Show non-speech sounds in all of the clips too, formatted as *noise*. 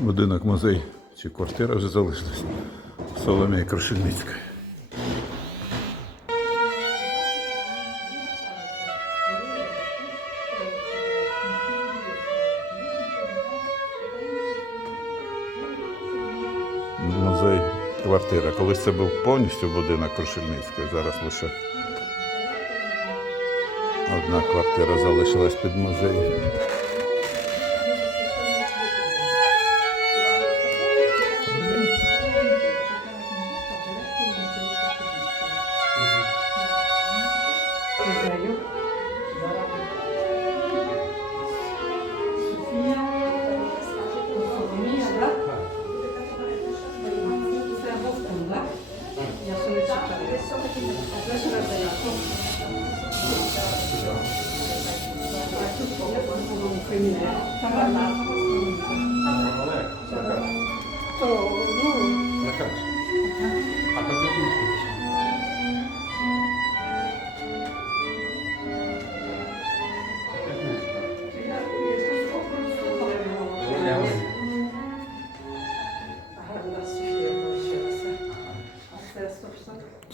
будинок музей чи квартира вже залишилась Соломії Крушельницької. Музей квартира. Колись це був повністю будинок Крушельницької, зараз лише одна квартира залишилась під музеєм. Музею.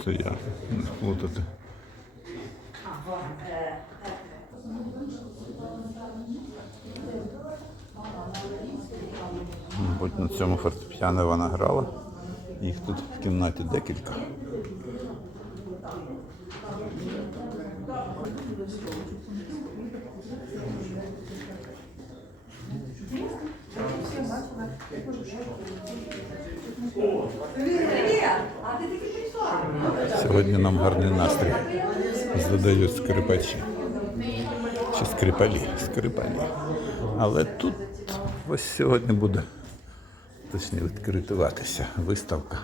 Це я. Не плутати. Мабуть, на цьому фортепіано вона грала. Їх тут в кімнаті декілька. Сьогодні нам гарний настрій. Задають скрипачі. Чи скрипалі? Скрипалі. Але тут ось сьогодні буде точніше відкритуватися виставка.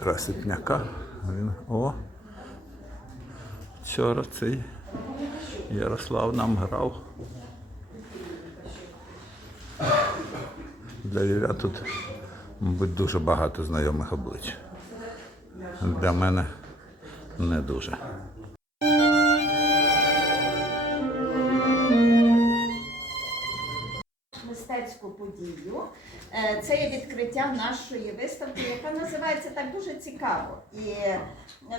Петра Сипняка. Він о. Вчора цей Ярослав нам грав. Для Ілля тут, мабуть, дуже багато знайомих облич. Для мене не дуже. мистецьку подію. Е, Це є відкриття нашої виставки, яка називається так дуже цікаво. І е,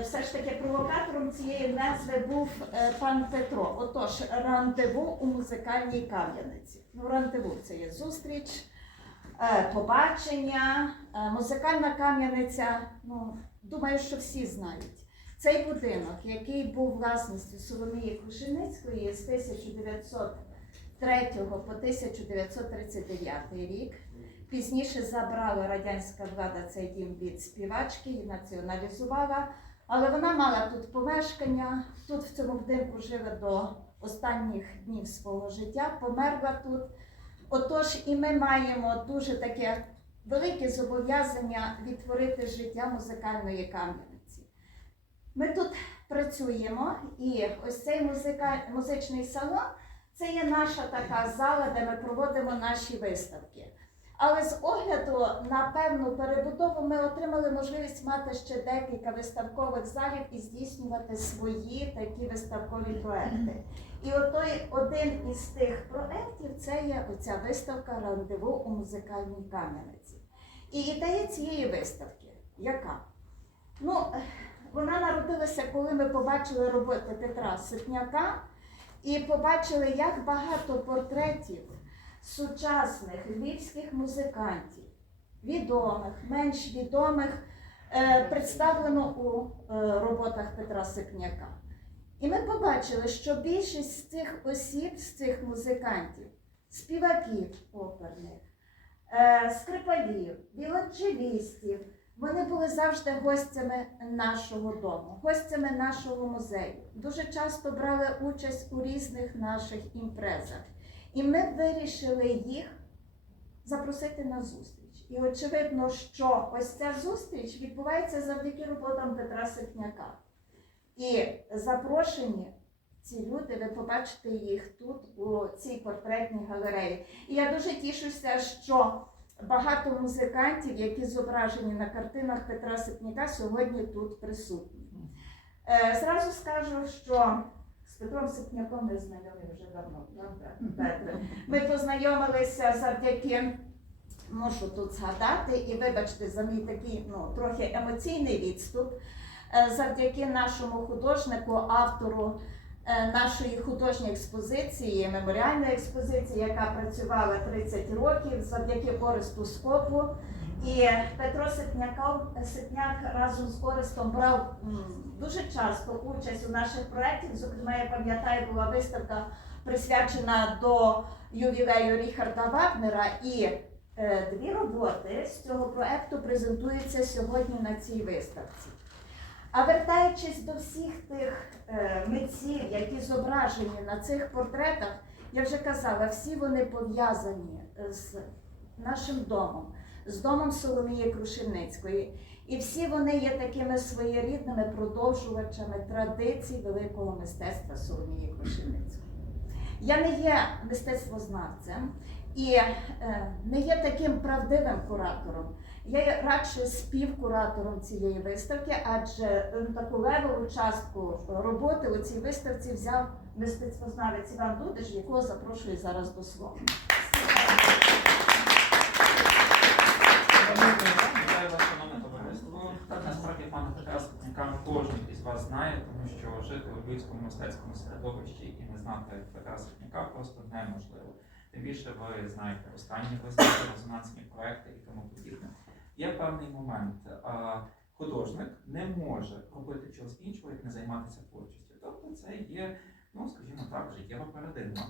все ж таки провокатором цієї назви був е, пан Петро. Отож, рандеву у музикальній кам'яниці. Ну, рандеву це є зустріч, побачення, е, музикальна кам'яниця. Ну, думаю, що всі знають. Цей будинок, який був власністю Соломії Крушеницької з 1900 3 по 1939 рік. Пізніше забрала радянська влада цей дім від співачки і націоналізувала. Але вона мала тут помешкання, тут в цьому будинку жила до останніх днів свого життя, померла тут. Отож, і ми маємо дуже таке велике зобов'язання відтворити життя музикальної кам'яниці. Ми тут працюємо, і ось цей музика... музичний салон це є наша така зала, де ми проводимо наші виставки. Але з огляду на певну перебудову ми отримали можливість мати ще декілька виставкових залів і здійснювати свої такі виставкові проекти. І отой один із тих проєктів це є оця виставка рандеву у музикальній кам'яниці. І ідея цієї виставки яка? Ну, вона народилася, коли ми побачили роботи Петра Ситняка і побачили, як багато портретів сучасних львівських музикантів, відомих, менш відомих, е, представлено у е, роботах Петра Сипняка. І ми побачили, що більшість з цих осіб, з цих музикантів, співаків оперних, е, скрипалів, віолончелістів, вони були завжди гостями нашого дому, гостями нашого музею. Дуже часто брали участь у різних наших імпрезах. І ми вирішили їх запросити на зустріч. І очевидно, що ось ця зустріч відбувається завдяки роботам Петра Ситняка. І запрошені ці люди, ви побачите їх тут, у цій портретній галереї. І я дуже тішуся, що багато музикантів, які зображені на картинах Петра Ситняка, сьогодні тут присутні. Е, Зразу скажу, що Петром Сипняком ми знайомі вже давно, правда? Ми познайомилися завдяки, можу тут згадати, і вибачте за мій такий ну, трохи емоційний відступ, е, завдяки нашому художнику, автору е, нашої художньої експозиції, меморіальної експозиції, яка працювала 30 років, завдяки Оресту Скопу. І Петро Ситняк разом з Орестом брав дуже часто участь у наших проєктах. Зокрема, я пам'ятаю, була виставка присвячена до ювілею Ріхарда Вагнера. І е, дві роботи з цього проєкту презентуються сьогодні на цій виставці. А вертаючись до всіх тих е, митців, які зображені на цих портретах, я вже казала, всі вони пов'язані з нашим домом, з домом Соломії Крушельницької. І всі вони є такими своєрідними продовжувачами традицій великого мистецтва Соломії Крушельницької. Я не є мистецтвознавцем і е, не є таким правдивим куратором. Я є радше співкуратором цієї виставки, адже таку левову частку роботи у цій виставці взяв мистецтвознавець Іван Дудиш, якого запрошую зараз до слова. Знає, тому що жити у львівському мистецькому середовищі і не знати Петра Скотняка просто неможливо. Тим більше ви знаєте останні виставки, резонансні проекти і тому подібне. Є певний момент. Художник не може робити чогось іншого, як не займатися творчістю. Тобто це є, ну скажімо так, життєва парадигма.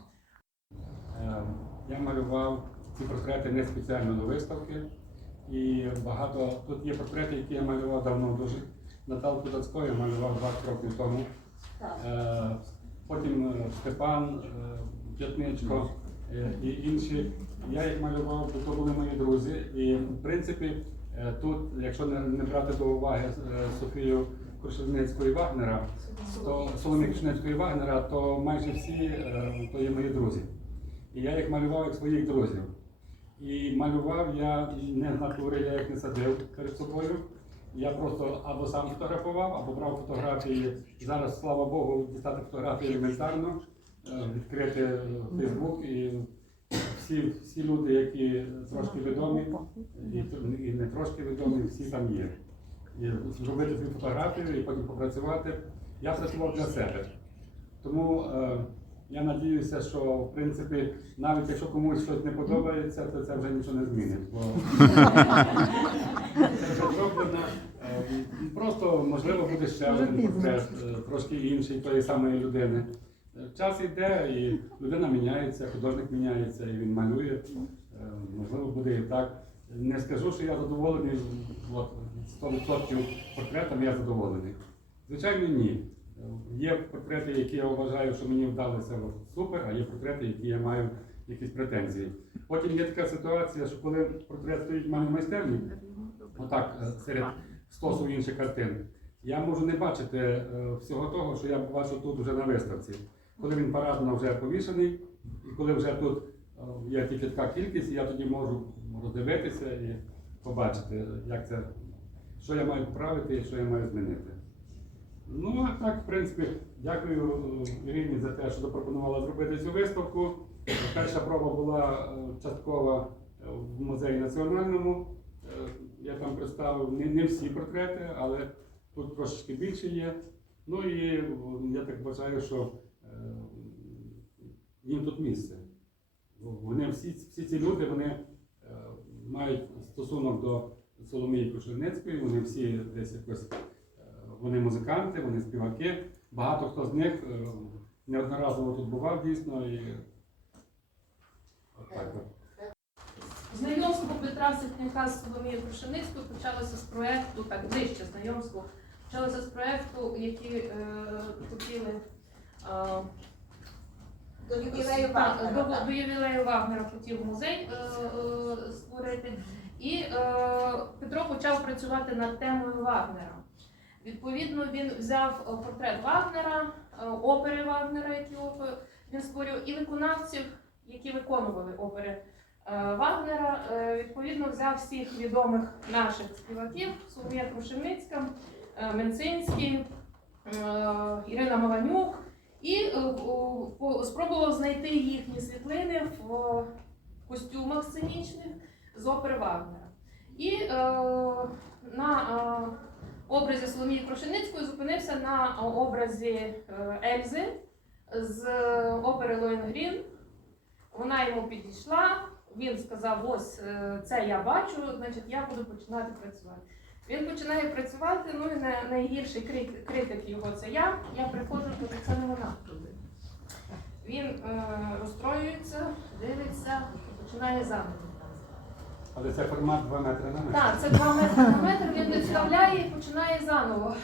Е, Я малював ці портрети не спеціально до виставки. І багато тут є портрети, які я малював давно дуже. Наталку Дацько я малював 20 років тому. Е, Потім е, Степан, е, П'ятничко е, і інші. Я їх малював, бо то були мої друзі. І в принципі, е, тут, якщо не, не брати до уваги е, Софію Крушельницьку і Вагнера, то Соломі Крушельницької і Вагнера, то майже всі е, то є мої друзі. І я їх малював як своїх друзів. І малював я не з натури, я їх не садив перед собою. Я просто або сам фотографував, або брав фотографії. Зараз, слава Богу, дістати фотографії елементарно, е, відкрити Фейсбук і всі, всі люди, які трошки відомі, і, не трошки відомі, всі там є. І зробити цю фотографію і потім попрацювати. Я працював для себе. Тому е, я надіюся, що в принципі, навіть якщо комусь щось не подобається, то це вже нічого не змінить. Бо *laughs* це вже зроблено. Е, Просто можливо буде ще один портрет, е, трошки інший тої самої людини. Е, Час йде, і людина міняється, художник міняється, і він малює. Можливо, буде і так. Не скажу, що я задоволений от, 100% портретом, я задоволений. Звичайно, ні. Е, Є портрети, які я вважаю, що мені вдалися супер, а є портрети, які я маю якісь претензії. Потім є така ситуація, що коли портрет стоїть в мене в майстерні, отак е, серед стосу інших картин, я можу не бачити е, всього того, що я бачу тут вже на виставці. Коли він парадно вже повішений, і коли вже тут є тільки така кількість, я тоді можу роздивитися і побачити, як це, що я маю поправити і що я маю змінити. Ну, так, в принципі, дякую е, Ірині за те, що запропонувала зробити цю виставку. Перша проба була е, часткова е, в музеї національному. Я там представив не, не всі портрети, але тут трошечки більше є. Ну і я так вважаю, що їм тут місце. Вони всі, всі ці люди вони мають стосунок до Соломії Крушельницької, вони всі десь якось вони музиканти, вони співаки. Багато хто з них е, неодноразово тут бував дійсно і так. Знайомство Петра Ситняка з Соломією Крушеницькою почалося з проєкту, так ближче знайомство, почалося з проєкту, який е, хотіли е, До ювілею Вагнера. до ювілею Вагнера хотів музей е, е, створити. І е, Петро почав працювати над темою Вагнера. Відповідно, він взяв е, портрет Вагнера, е, опери Вагнера, які він створював, і виконавців, які виконували опери е, Вагнера. Відповідно, взяв всіх відомих наших співаків: Соломія Крушельницька, е, Менцинський, Ірина Маланюк і спробував знайти їхні світлини в костюмах сценічних з опери Вагнера. І на образі Соломії Крушеницької зупинився на образі е, Ельзи з е, опери Лоєнгрін. Вона йому підійшла. Він сказав: ось е, це я бачу, значить я буду починати працювати. Він починає працювати, ну і найгірший критик його це я. Я приходжу, кажу, це не вона туди. Він е, розстроюється, дивиться, починає заново. Але це формат 2 метри на метр. Так, це 2 метри на метр, він відставляє і починає заново.